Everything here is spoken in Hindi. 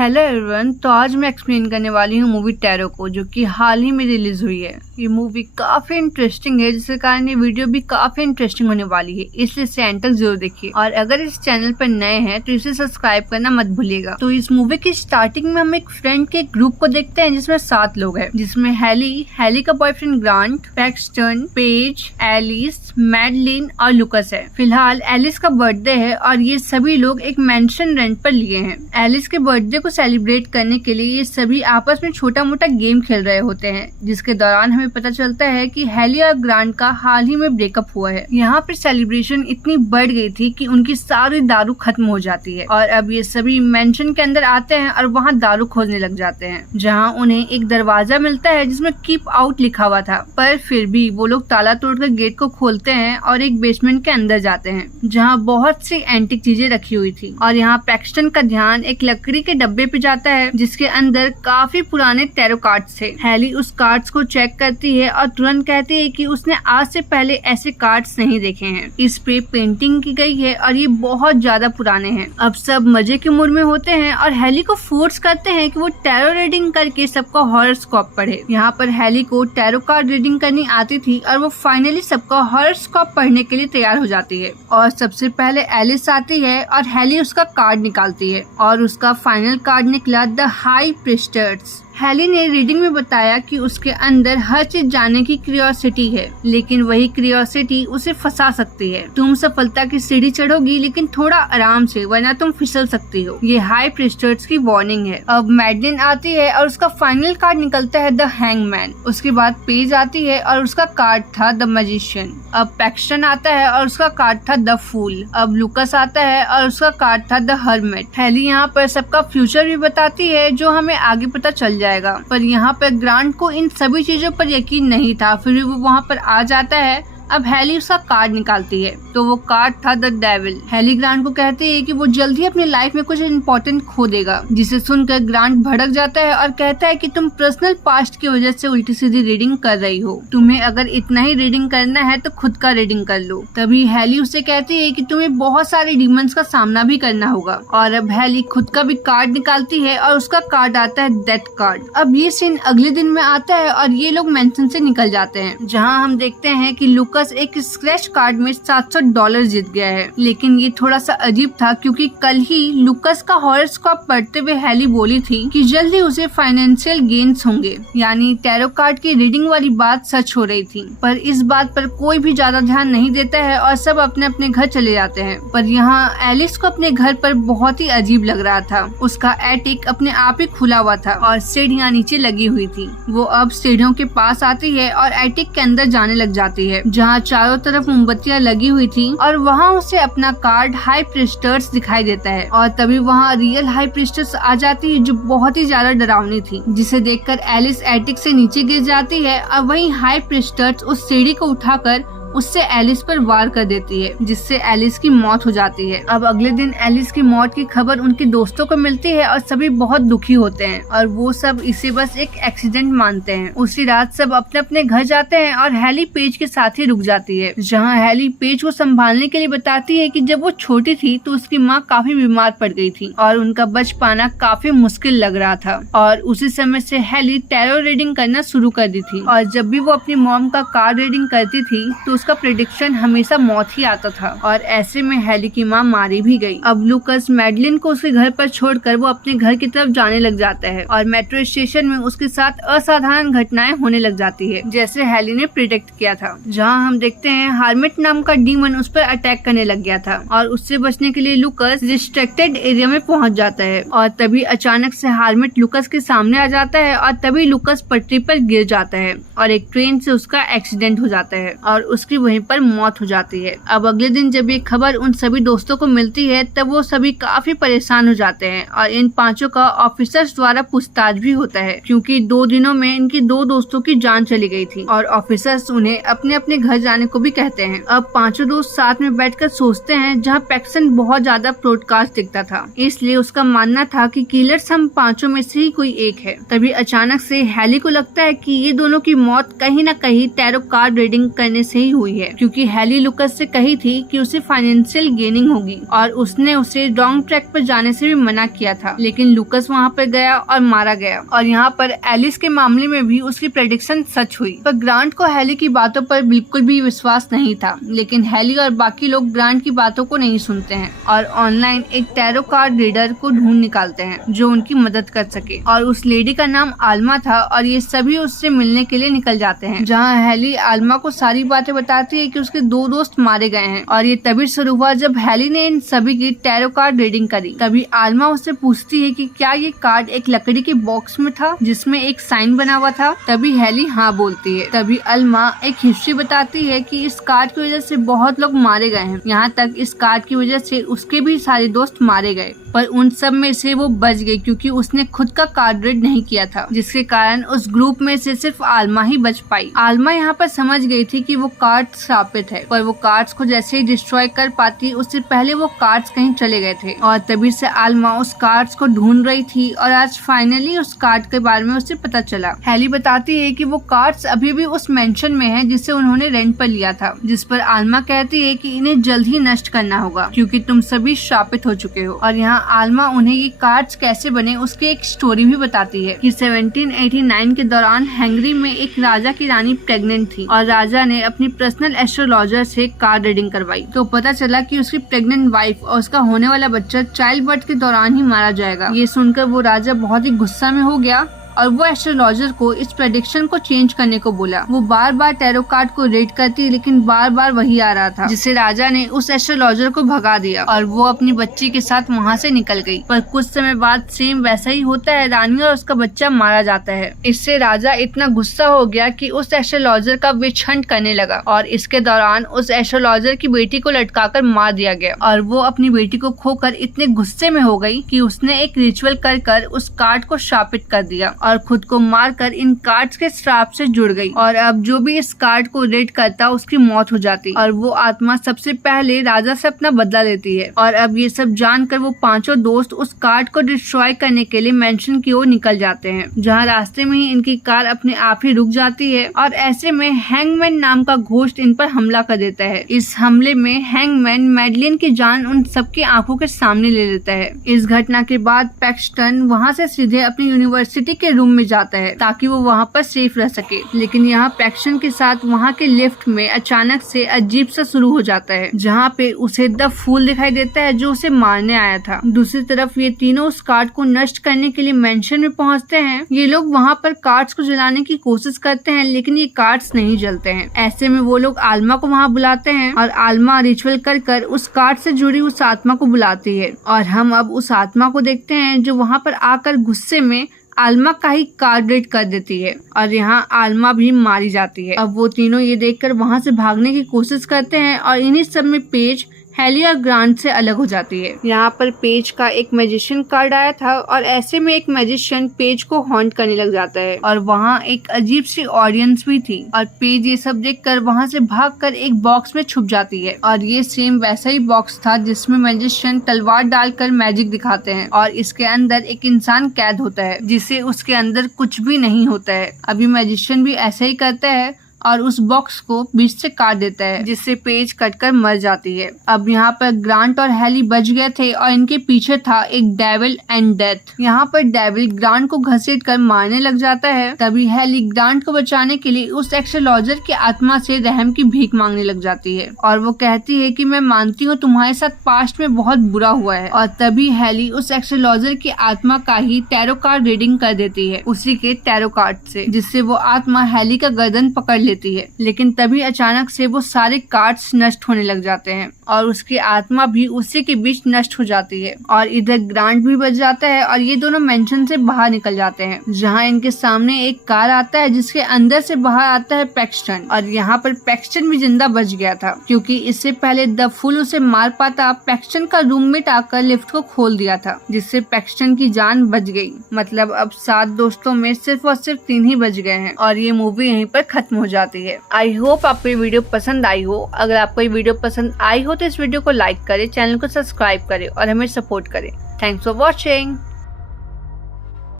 Hello everyone. तो आज मैं एक्सप्लेन करने वाली हूँ मूवी टैरो को, जो कि हाल ही में रिलीज हुई है। ये मूवी काफी इंटरेस्टिंग है, जिसके कारण ये वीडियो भी काफी इंटरेस्टिंग होने वाली है, इसलिए इसे एंड तक जरूर देखिए। और अगर इस चैनल पर नए हैं तो इसे सब्सक्राइब करना मत भूलिएगा। तो इस मूवी की स्टार्टिंग में हम एक फ्रेंड के ग्रुप को देखते हैं, जिसमें 7 लोग हैं, जिसमें हैली का boyfriend Grant, Paxton, Paige, Alice, Madeline और लुकस है। फिलहाल एलिस का बर्थडे है और ये सभी लोग एक मैंशन रेंट पर लिए हैं। एलिस के बर्थडे को सेलिब्रेट करने के लिए ये सभी आपस में छोटा मोटा गेम खेल रहे होते हैं, जिसके दौरान हमें पता चलता है कि हैली और ग्रांट का हाल ही में ब्रेकअप हुआ है। यहाँ पर सेलिब्रेशन इतनी बढ़ गई थी कि उनकी सारी दारू खत्म हो जाती है और अब ये सभी मेंशन के अंदर आते हैं और वहाँ दारू खोजने लग जाते हैं, जहाँ उन्हें एक दरवाजा मिलता है जिसमें कीप आउट लिखा हुआ था। पर फिर भी वो लोग ताला तोड़कर गेट को खोलते हैं और एक बेसमेंट के अंदर जाते हैं, जहाँ बहुत सी एंटिक चीजें रखी हुई थी। और यहाँ पैक्सटन का ध्यान एक लकड़ी के डब्बे पे जाता है, जिसके अंदर काफी पुराने टैरो कार्ड्स थे। हैली उस कार्ड्स को चेक करती है और तुरंत कहती है कि उसने आज से पहले ऐसे कार्ड्स नहीं देखे हैं। इस पे पेंटिंग की गई है और ये बहुत ज्यादा पुराने हैं। अब सब मजे के मूड में होते हैं और हैली को फोर्स करते हैं कि वो टैरो रीडिंग करके सबका हॉरोस्कोप पढ़े। यहाँ पर हैली को टैरो कार्ड रीडिंग करनी आती थी और वो फाइनली सबका हॉरोस्कोप पढ़ने के लिए तैयार हो जाती है। और सबसे पहले एलिस आती है और हैली उसका कार्ड निकालती है और उसका फाइनल कार्ड निकला द हाई प्रीस्टर्स। हैली ने रीडिंग में बताया कि उसके अंदर हर चीज जानने की क्यूरियोसिटी है, लेकिन वही क्यूरियोसिटी उसे फंसा सकती है। तुम सफलता की सीढ़ी चढ़ोगी, लेकिन थोड़ा आराम से, वरना तुम फिसल सकती हो। ये हाई प्रीस्टर्स की वार्निंग है। अब मैडलिन आती है और उसका फाइनल कार्ड निकलता है द हैंगमैन। उसके बाद पेज आती है और उसका कार्ड था द मैजिशियन। अब पैक्सटन आता है और उसका कार्ड था द फूल। अब लुकस आता है और उसका कार्ड था द हर्मिट। हैली यहाँ पर सबका फ्यूचर भी बताती है, जो हमें आगे पता चल जाएगा। पर यहाँ पर ग्रांट को इन सभी चीजों पर यकीन नहीं था, फिर भी वो वहाँ पर आ जाता है। अब हैली उसका कार्ड निकालती है तो वो कार्ड था द डेविल। हैली ग्रांट को कहती है कि वो जल्द ही अपनी लाइफ में कुछ इम्पोर्टेंट खो देगा, जिसे सुनकर ग्रांट भड़क जाता है और कहता है कि तुम पर्सनल पास्ट की वजह से उल्टी सीधी रीडिंग कर रही हो। तुम्हें अगर इतना ही रीडिंग करना है तो खुद का रीडिंग कर लो। तभी हैली उससे कहती है कि तुम्हें बहुत सारे डीमंस का सामना भी करना होगा। और अब हैली खुद का भी कार्ड निकालती है और उसका कार्ड आता है डेथ कार्ड। अब ये सीन अगले दिन में आता है और ये लोग मेंशन से निकल जाते हैं, जहाँ हम देखते हैं कि लुकस एक स्क्रैच कार्ड में $700 जीत गया है। लेकिन ये थोड़ा सा अजीब था, क्योंकि कल ही लुकस का हॉरोस्कोप पढ़ते हुए हैली बोली थी कि जल्दी उसे फाइनेंशियल गेन्स होंगे, यानी टैरो कार्ड की रीडिंग वाली बात सच हो रही थी। पर इस बात पर कोई भी ज्यादा ध्यान नहीं देता है और सब अपने अपने घर चले जाते हैं। पर यहाँ एलिस को अपने घर पर बहुत ही अजीब लग रहा था। उसका एटिक अपने आप ही खुला हुआ था और सीढ़ियाँ नीचे लगी हुई थी। वो अब सीढ़ियों के पास आती है और एटिक के अंदर जाने लग जाती है, जहाँ चारों तरफ मोमबत्तियां लगी हुई थी। और वहाँ उसे अपना कार्ड हाई प्रीस्टर्स दिखाई देता है और तभी वहाँ रियल हाई प्रीस्टर्स आ जाती है, जो बहुत ही ज्यादा डरावनी थी, जिसे देखकर एलिस एटिक से नीचे गिर जाती है और वहीं हाई प्रीस्टर्स उस सीढ़ी को उठाकर उससे एलिस पर वार कर देती है, जिससे एलिस की मौत हो जाती है। अब अगले दिन एलिस की मौत की खबर उनके दोस्तों को मिलती है और सभी बहुत दुखी होते हैं और वो सब इसे बस एक एक्सीडेंट मानते हैं। उसी रात सब अपने अपने घर जाते हैं और हैली पेज के साथ ही रुक जाती है, जहाँ हैली पेज को संभालने के लिए बताती है कि जब वो छोटी थी तो उसकी माँ काफी बीमार पड़ गई थी और उनका बच पाना काफी मुश्किल लग रहा था। और उसी समय से हैली टैरो रीडिंग करना शुरू कर दी थी और जब भी वो अपनी मॉम का कार्ड रीडिंग करती थी तो उसका प्रेडिक्शन हमेशा मौत ही आता था। और ऐसे में हैली की माँ मारी भी गई। अब लुकस मैडलिन को उसके घर पर छोड़कर वो अपने घर की तरफ जाने लग जाता है और मेट्रो स्टेशन में उसके साथ असाधारण घटनाएं होने लग जाती है, जैसे हैली ने प्रिडिक्ट किया था। जहाँ हम देखते हैं हार्मिट नाम का डीमन उस पर अटैक करने लग गया था और उससे बचने के लिए लुकस रिस्ट्रिक्टेड एरिया में पहुँच जाता है। और तभी अचानक से हार्मिट लुकस के सामने आ जाता है और तभी लुकस पटरी पर गिर जाता है और एक ट्रेन से उसका एक्सीडेंट हो जाता है और उसकी वहीं पर मौत हो जाती है। अब अगले दिन जब ये खबर उन सभी दोस्तों को मिलती है तब वो सभी काफी परेशान हो जाते हैं और इन पांचों का ऑफिसर्स द्वारा पूछताछ भी होता है, क्योंकि 2 दिनों में इनकी 2 दोस्तों की जान चली गई थी और ऑफिसर्स उन्हें अपने अपने घर जाने को भी कहते हैं। अब पांचों दोस्त साथ में बैठकर सोचते हैं, जहाँ पैक्सन बहुत ज्यादा ब्रॉडकास्ट दिखता था, इसलिए उसका मानना था कि किलर्स हम पांचों में से ही कोई एक है। तभी अचानक से हैली को लगता है कि ये दोनों की मौत कहीं न कहीं टैरो कार्ड रीडिंग करने से ही हुई है, क्योंकि हैली लुकस से कही थी कि उसे फाइनेंशियल गेनिंग होगी और उसने उसे रॉन्ग ट्रैक पर जाने से भी मना किया था। लेकिन लुकस वहाँ पर गया और मारा गया। और यहाँ पर एलिस के मामले में भी उसकी प्रेडिक्शन सच हुई। पर ग्रांट को हैली की बातों पर बिल्कुल भी विश्वास नहीं था, लेकिन हैली और बाकी लोग ग्रांट की बातों को नहीं सुनते हैं और ऑनलाइन एक टैरो कार्ड रीडर को ढूंढ निकालते हैं जो उनकी मदद कर सके। और उस लेडी का नाम आल्मा था और ये सभी उससे मिलने के लिए निकल जाते हैं, जहाँ हैली आल्मा को सारी बातें बताती है कि उसके 2 दोस्त मारे गए हैं। और ये तभी शुरू हुआ जब हैली ने इन सभी की टैरो कार्ड रीडिंग करी। तभी आल्मा उससे पूछती है कि क्या ये कार्ड एक लकड़ी के बॉक्स में था जिसमें एक साइन बना हुआ था। तभी हैली हाँ बोलती है। तभी अल्मा एक हिस्ट्री बताती है कि इस कार्ड की वजह से बहुत लोग मारे गए हैं, यहाँ तक इस कार्ड की वजह से उसके भी सारे दोस्त मारे गए, पर उन सब में से वो बच गई क्योंकि उसने खुद का कार्ड रीड नहीं किया था, जिसके कारण उस ग्रुप में से सिर्फ आल्मा ही बच पाई। आल्मा यहाँ पर समझ गई थी कि वो कार्ड श्रापित है, पर वो कार्ड्स को जैसे ही डिस्ट्रॉय कर पाती उससे पहले वो कार्ड्स कहीं चले गए थे। और तभी से आल्मा उस कार्ड्स को ढूंढ रही थी और आज फाइनली उस कार्ड के बारे में उसे पता चला। हैली बताती है कि वो कार्ड्स अभी भी उस मेंशन में है जिसे उन्होंने रेंट पर लिया था, जिस पर आल्मा कहती है कि इन्हें जल्द ही नष्ट करना होगा क्योंकि तुम सभी श्रापित हो चुके हो। और यहाँ आल्मा उन्हें ये कार्ड्स कैसे बने उसकी एक स्टोरी भी बताती है कि 1789 के दौरान हंगरी में एक राजा की रानी प्रेग्नेंट थी और राजा ने अपनी पर्सनल एस्ट्रोलॉजर से कार्ड रीडिंग करवाई। तो पता चला कि उसकी प्रेग्नेंट वाइफ और उसका होने वाला बच्चा चाइल्ड बर्थ के दौरान ही मारा जाएगा। ये सुनकर वो राजा बहुत ही गुस्सा में हो गया और वो एस्ट्रोलॉजर को इस प्रेडिक्शन को चेंज करने को बोला। वो बार बार टैरो कार्ड को रीड करती लेकिन बार बार वही आ रहा था, जिससे राजा ने उस एस्ट्रोलॉजर को भगा दिया और वो अपनी बच्ची के साथ वहाँ से निकल गई। पर कुछ समय बाद सेम वैसा ही होता है, रानी और उसका बच्चा मारा जाता है। इससे राजा इतना गुस्सा हो गया कि उस एस्ट्रोलॉजर का विच हंट करने लगा और इसके दौरान उस एस्ट्रोलॉजर की बेटी को लटकाकर मार दिया गया। और वो अपनी बेटी को खोकर इतने गुस्से में हो गई कि उसने एक रिचुअल कर उस कार्ड को श्रापित कर दिया और खुद को मारकर इन कार्ड्स के श्राप से जुड़ गई। और अब जो भी इस कार्ड को रीड करता उसकी मौत हो जाती और वो आत्मा सबसे पहले राजा से अपना बदला लेती है। और अब ये सब जानकर वो 5 दोस्त उस कार्ड को डिस्ट्रॉय करने के लिए मेंशन की ओर निकल जाते हैं, जहाँ रास्ते में ही इनकी कार अपने आप ही रुक जाती है और ऐसे में हैंगमैन नाम का घोस्ट इन पर हमला कर देता है। इस हमले में हैंगमैन मैडलिन की जान उन सबकी आंखों के सामने ले लेता है। इस घटना के बाद पैक्सटन वहाँ से सीधे अपनी यूनिवर्सिटी के रूम में जाता है ताकि वो वहाँ पर सेफ रह सके। लेकिन यहाँ पैक्सन के साथ वहाँ के लिफ्ट में अचानक से अजीब सा शुरू हो जाता है, जहाँ पे उसे द फूल दिखाई देता है जो उसे मारने आया था। दूसरी तरफ ये तीनों उस कार्ड को नष्ट करने के लिए मेंशन में पहुँचते हैं। ये लोग वहाँ पर कार्ड्स को जलाने की कोशिश करते हैं लेकिन ये कार्ड्स नहीं जलते हैं। ऐसे में वो लोग आल्मा को वहाँ बुलाते हैं और आल्मा रिचुअल कर उस कार्ड से जुड़ी उस आत्मा को बुलाती है। और हम अब उस आत्मा को देखते हैं जो वहाँ पर आकर गुस्से में आल्मा का ही कार्ड रीड कर देती है और यहाँ आल्मा भी मारी जाती है। अब वो तीनों ये देखकर वहाँ से भागने की कोशिश करते हैं और इन्हीं सब में पेज हैली और ग्रांट से अलग हो जाती है। यहाँ पर पेज का एक मैजिशियन कार्ड आया था और ऐसे में एक मैजिशियन पेज को हॉन्ट करने लग जाता है और वहाँ एक अजीब सी ऑडियंस भी थी और पेज ये सब देखकर वहाँ से भागकर एक बॉक्स में छुप जाती है। और ये सेम वैसा ही बॉक्स था जिसमें मैजिशियन तलवार डालकर मैजिक दिखाते हैं और इसके अंदर एक इंसान कैद होता है जिसे उसके अंदर कुछ भी नहीं होता है। अभी मैजिशियन भी ऐसा ही करता है और उस बॉक्स को बीच से काट देता है जिससे पेज कटकर मर जाती है। अब यहाँ पर ग्रांट और हैली बच गए थे और इनके पीछे था एक डेविल एंड डेथ। यहाँ पर डेविल ग्रांट को घसीट कर मारने लग जाता है। तभी हैली ग्रांट को बचाने के लिए उस एस्ट्रोलॉजर की आत्मा से रहम की भीख मांगने लग जाती है और वो कहती है कि मैं मानती हूँ तुम्हारे साथ पास्ट में बहुत बुरा हुआ है। और तभी हैली उस एस्ट्रोलॉजर की आत्मा का ही टैरो कार्ड रीडिंग कर देती है उसी के टैरो कार्ड से, जिससे वो आत्मा हैली का गर्दन पकड़ लेती है। लेकिन तभी अचानक से वो सारे कार्ड्स नष्ट होने लग जाते हैं और उसकी आत्मा भी उसी के बीच नष्ट हो जाती है और इधर ग्रांट भी बच जाता है और ये दोनों मेंशन से बाहर निकल जाते हैं, जहाँ इनके सामने एक कार आता है जिसके अंदर से बाहर आता है पैक्सटन। और यहाँ पर पैक्सटन भी जिंदा बच गया था क्योंकि इससे पहले द फुल उसे मार पाता पैक्सटन का रूममेट आकर लिफ्ट को खोल दिया था, जिससे पैक्सटन की जान बच गई। मतलब अब 7 दोस्तों में सिर्फ और सिर्फ 3 ही बच गए हैं और ये मूवी यहीं पर खत्म हो जाती है। आई होप आपको ये वीडियो पसंद आई हो। अगर आपको ये वीडियो पसंद आई हो तो इस वीडियो को लाइक करें, चैनल को सब्सक्राइब करें और हमें सपोर्ट करें। Thanks for watching.